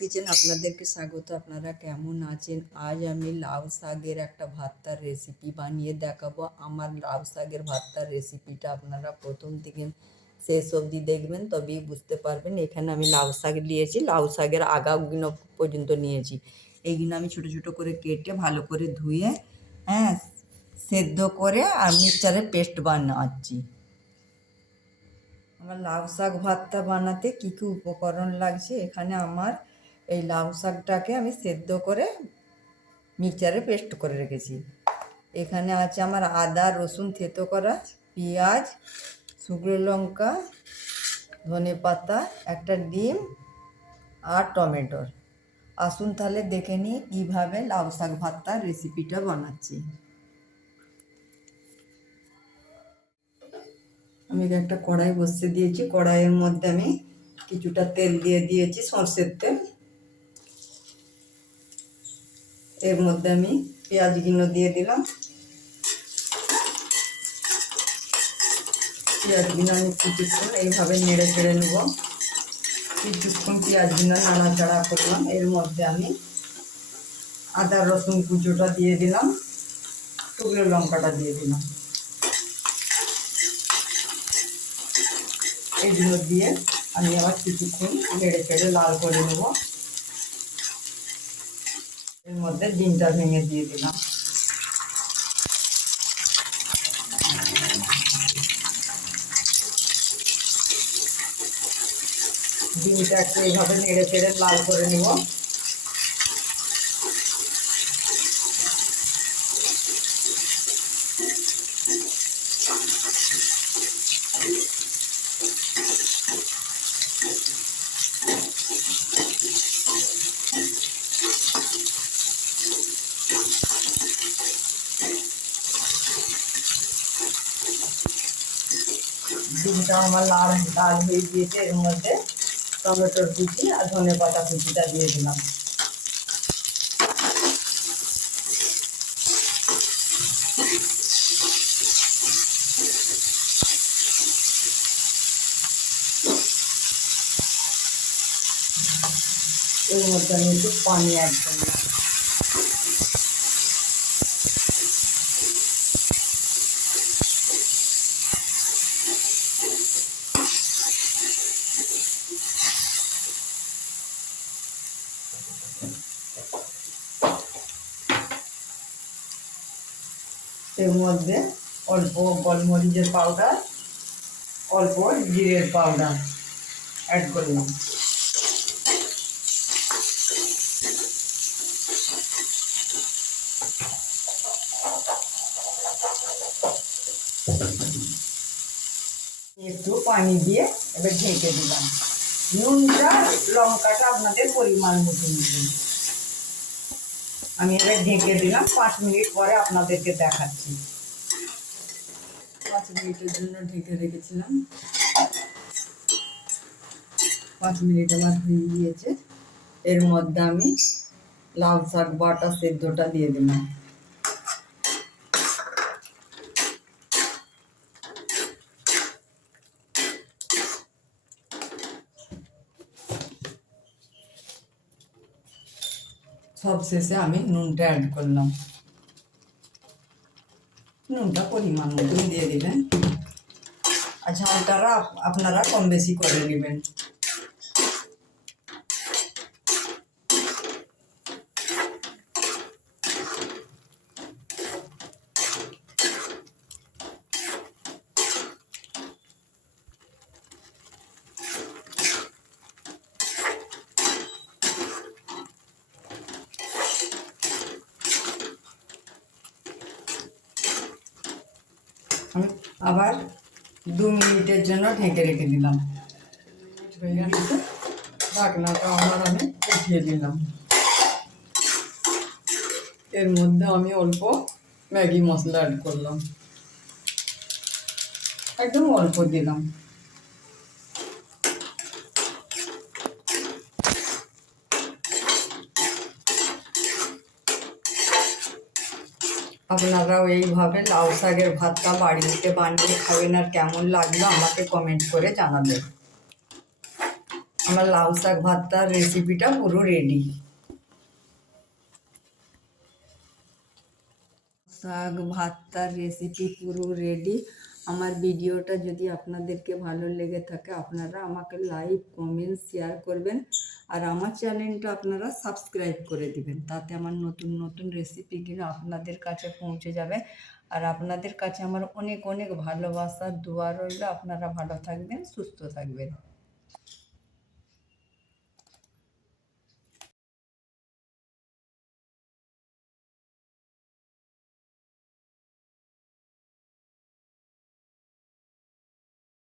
Kitchen আপনাদেরকে স্বাগত। আপনারা কেমন আছেন? আজ আমি লাউ শাকের একটা ভর্তার রেসিপি বানিয়ে দেখাবো। আমার লাউ শাকের ভর্তার রেসিপিটা আপনারা প্রথম থেকে শেষ অবধি দেখবেন, তবেই বুঝতে পারবেন। এখানে আমি লাউ শাক নিয়েছি, লাউ শাকের আগাগুলো পর্যন্ত নিয়েছি। এইগুলো আমি ছোটো ছোটো করে কেটে ভালো করে ধুয়ে সেদ্ধ করে আর মিক্সচারে পেস্ট বানাচ্ছি। আমার লাউ শাক ভর্তা বানাতে কী কী উপকরণ লাগছে, এখানে আমার এই লাউ শাকটাকে আমি সেদ্ধ করে মিক্সচারে পেস্ট করে রেখেছি। এখানে আছে আমার আদা রসুন থেতো করা, পেঁয়াজ, শুকনো লঙ্কা, ধনেপাতা, একটা ডিম আর টমেটোর। আসুন তাহলে দেখে নিই কীভাবে লাউ শাক ভর্তার রেসিপিটা বানাচ্ছি। আমি একটা কড়াই বসিয়ে দিয়েছি। কড়াইয়ের মধ্যে আমি কিছুটা তেল দিয়ে দিয়েছি, সরষের তেল। এর মধ্যে আমি পেঁয়াজগুলো দিয়ে দিলাম। পেঁয়াজগুলো আমি কিছুক্ষণ এইভাবে নেড়ে চেড়ে নেব। কিছুক্ষণ পেঁয়াজগুলো নাড়াচাড়া করলাম। এর মধ্যে আমি আদা রসুন কুচোটা দিয়ে দিলাম, শুকনো লঙ্কাটা দিয়ে দিলাম। এগুলো দিয়ে আমি আবার কিছুক্ষণ নেড়ে চেড়ে লাল করে নেব। এর মধ্যে ডিমটা ভেঙে দিয়ে দিলাম। ডিমটা একটু এইভাবে নেড়ে চেড়ে লাল করে নেব। ডিমটা আমার লাল লাল হয়ে গিয়েছে। এর মধ্যে টমেটোর কুচি আর ধনেপাতা কুচিটা দিয়ে দিলাম। এর মধ্যে আমি একটু পানি অ্যাড করলাম। এর মধ্যে অল্প গোলমরিচের পাউডার, অল্প জিরের পাউডার অ্যাড করলাম। একটু পানি দিয়ে এবার ঢেকে দিলাম। নুনটা লঙ্কাটা আপনাদের পরিমাণ মতো দিন। আমি এবার ঢেকে দিলাম। 5 মিনিট পরে আপনাদেরকে দেখাচ্ছি। 5 মিনিটের জন্য ঢেকে রেখেছিলাম। 5 মিনিট আমার হয়ে গিয়েছে। এর মধ্যে আমি লাউ শাক বাটা সেদ্ধটা দিয়ে দিলাম। সব শেষে আমি নুনটা অ্যাড করলাম। নুনটা পরিমাণ মতন দিয়ে দিবেন, আর ঝালটারা আপনারা কম বেশি করে নেবেন। আমি আবার 2 মিনিটের জন্য ঢেকে রেখে দিলাম। হয়ে গেছে, ঢাকনাটা আবার আমি উঠিয়ে দিলাম। এর মধ্যে আমি অল্প ম্যাগি মশলা অ্যাড করলাম, একদম অল্প দিলাম। আপনারাও এইভাবে লাউ শাকের ভর্তা বাড়িতে বানিয়ে খাবেন, আর কেমন লাগলো আমাকে কমেন্ট করে জানাবেন। আমার লাউ শাক ভর্তার রেসিপিটা পুরো রেডি। শাক ভর্তার রেসিপি পুরো রেডি। আমার ভিডিওটা যদি আপনাদেরকে ভালো লেগে থাকে আপনারা আমাকে লাইক কমেন্ট শেয়ার করবেন, আর আমার চ্যানেলটা আপনারা সাবস্ক্রাইব করে দিবেন, তাতে আমার নতুন নতুন রেসিপিগুলো আপনাদের কাছে পৌঁছে যাবে। আর আপনাদের কাছে আমার অনেক অনেক ভালোবাসা দোয়া রইল। আপনারা ভালো থাকবেন, সুস্থ থাকবেন।